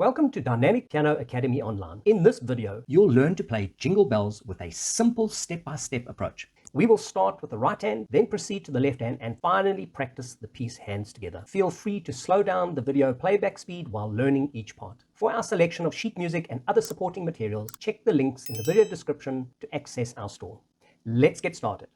Welcome to Dynamic Piano Academy Online. In this video, you'll learn to play Jingle Bells with a simple step-by-step approach. We will start with the right hand, then proceed to the left hand, and finally practice the piece hands together. Feel free to slow down the video playback speed while learning each part. For our selection of sheet music and other supporting materials, check the links in the video description to access our store. Let's get started.